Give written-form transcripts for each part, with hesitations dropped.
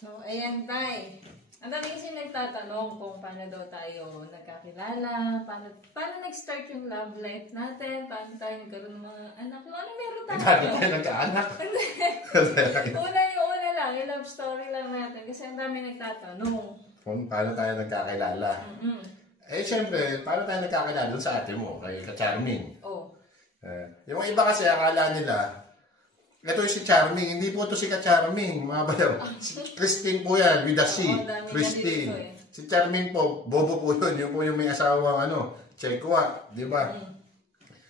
So, ayan, Tay. Ang dami kasi nagtatanong kung paano daw tayo nagkakilala, paano nag-start yung love life natin, paano tayo nagkaroon ng mga anak. Ano meron tayo? Paano tayo nagkaanak? Yung una lang, yung love story lang natin. Kasi ang dami nagtatanong. Kung paano tayo nagkakilala. Eh, siyempre, paano tayo nagkakilala dun sa ate mo, kay Ka-Charming? Oh. Yung iba kasi, akala nila, ito si Charming, hindi po ito si Ka-Charming, mga bayaw. Si Christine po yan, with a C. Christine. Si Charming po, bobo po yun. Yung po yung may asawang Chekwa, di ba?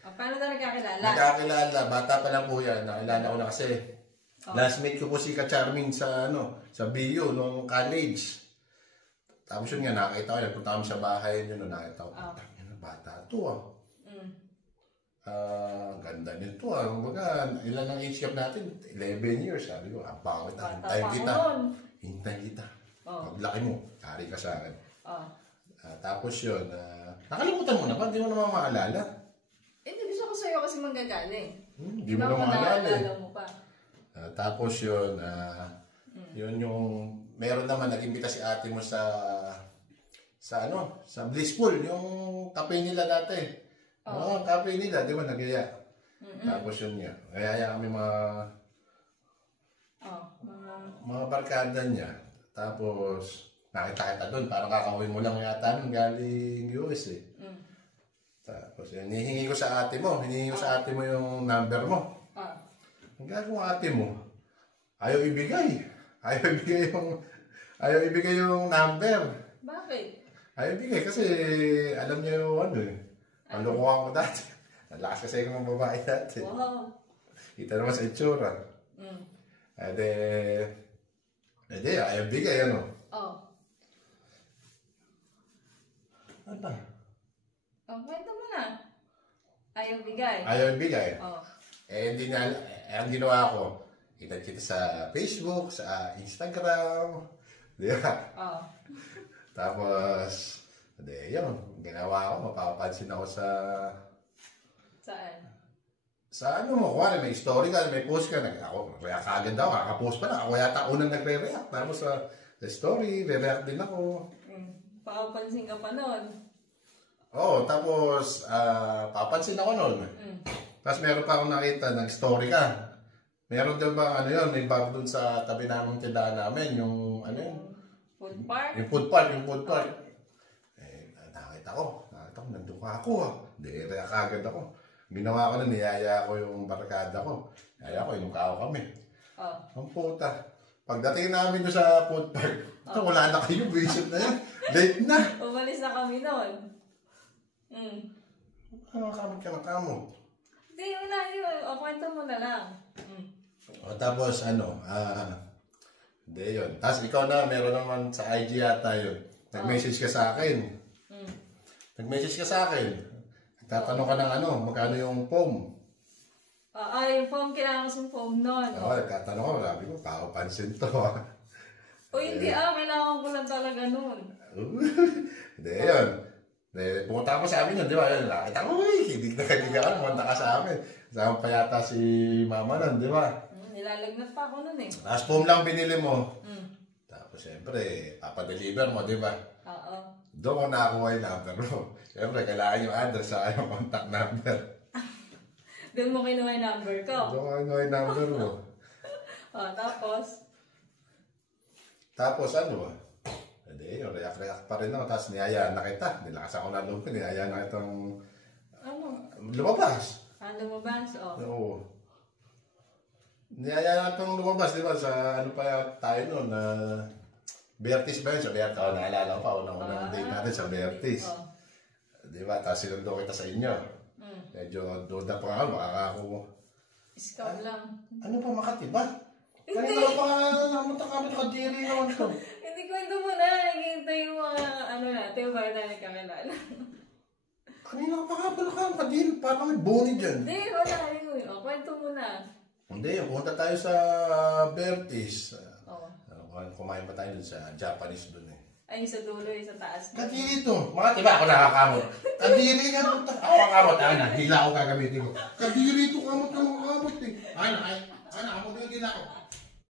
Paano tayo nagkakilala? Nagkakilala, bata pa lang po yan. Nakilala ko na kasi. Lastmate ko po si Ka-Charming sa BU, nung college. Tapos yun nga, nakakita ko, nagpunta kami sa bahay yun, nakita ko, bata ito ganda nito ilan ang age gap natin? 11 years. Sabi ko, pangit hintayin kita. Paglaki mo, kari ka sa akin. Tapos yun, nakalimutan mo na ba? Hindi mo naman maalala? Hindi, gusto ko sa'yo kasi manggagaling. Hindi mo naman maalala. Mo pa. Tapos yun, yun yung, meron naman, nag-imbita si ate mo sa Blissful, yung kape nila dati. Kape nila, di ba, nagaya. Tapos yun nga, nagaya kami mga barkada niya. Tapos, nakita kita doon, parang kakawin mo lang yata nun, galing US eh. Tapos yun, hinihingi ko sa ate mo, yung number mo. Ang gagawin ate mo, ayaw ibigay yung number. Bakit? Ayaw ibigay kasi alam niya yung malukuhan ko dati. Nalakas kasi ako ng babae dati. Wow. Kita naman sa itsura. Ayaw bigay, Ano ba? Kwento mo na. Ayaw bigay. Ayaw bigay. Hindi na, ang ginawa ko, kita sa Facebook, sa Instagram. Di ba? Tapos, yun, ginawa ko, mapapansin ako sa... Saan? Sa kuwari, may story ka, may post ka, react agad ako, kakapost pa lang. Ako yata unang nagre-react. Tapos sa story, re-react din ako. Papansin ka pa nun. Tapos, papansin ako nun. Tapos meron pa akong nakita, nag-story ka. Meron din ba, may bar dun sa tabi namang tindahan namin, yung, Food park? Yung food park. Nakita ko, nandun ka ako Hindi, react agad ako. Ginawa ko na, niyaya ko yung barkada ko. Niyaya ko, inukao kami. Ang puta. Pagdating namin doon sa food park, wala na kayo, visit na yan. Late na. Umalis na kami noon. Kamot ka na kamot. Hindi, wala yun. Kwento mo na lang. Tapos, hindi yun. Tapos ikaw na, meron naman sa IG yata yun. Nag-message ka sa akin. Tatanong ka ng magkano yung foam. Yung foam, kailangan ko yung foam nun. Tatanong ko, sabi ko, pansin to. Hindi kailangan ko lang talaga nun. Hindi yun. Pumunta ka pa sa amin yun, di ba? Nakita ko, hindi ka, pumunta ka sa amin. Kasama pa yata si mama nun, di ba? Nilalagnat pa ako nun eh. Tapos foam lang binili mo. Tapos siyempre, papadeliver mo, di ba? Doon ko nakakuha yung number mo. Siyempre, kailangan yung address sa yung contact number. Doon mo kinuha yung number ko? Doon ko kinuha yung number mo. Tapos? Tapos hindi, yung react pa rin ako. Tapos niyayaan na kita. Nilakas ako na loob ko. Niyayaan na kitang lumabas. Lumabas? Oo. Niyayaan na itong lumabas, di ba? Sa pa tayo noon na... Bertis ba yun? Sa Bertis. Naalala ko pa. Unang date natin sa Bertis. Di ba? Tapos sinundo kita sa inyo. Medyo duda pa nga. Makakakuha. Scout lang. Ano pa Makati ba? Kanina pa namunta kami nakadiri naman to. Hindi, kwento mo na. Naghihintay yung mga natin. Bakit tayo nagkakilala? Kanina pa nga pala ka nakadiri. Parang may boni dyan. Hindi, wala yun. Kwento mo na. Hindi, pumunta tayo sa Bertis. Kumain pa tayo dun sa Japanese dun eh. Ay, sa dulo, sa taas. Kadiri ito. Makati ba ako nakakamot? Kadiri ka ito. Ako kakamot. Hila ako gagamitin ko. Kadiri ito kamot eh. Ay, nakamot yung dila ko.